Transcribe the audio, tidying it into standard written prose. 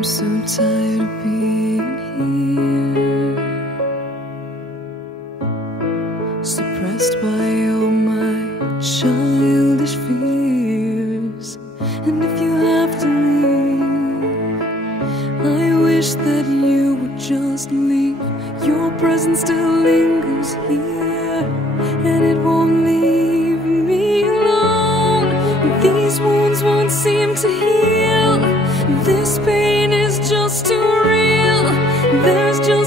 I'm so tired of being here, suppressed by all my childish fears. And if you have to leave, I wish that you would just leave. Your presence still lingers here, and it won't leave me alone. These wounds won't seem to heal. This pain is just too real. There's just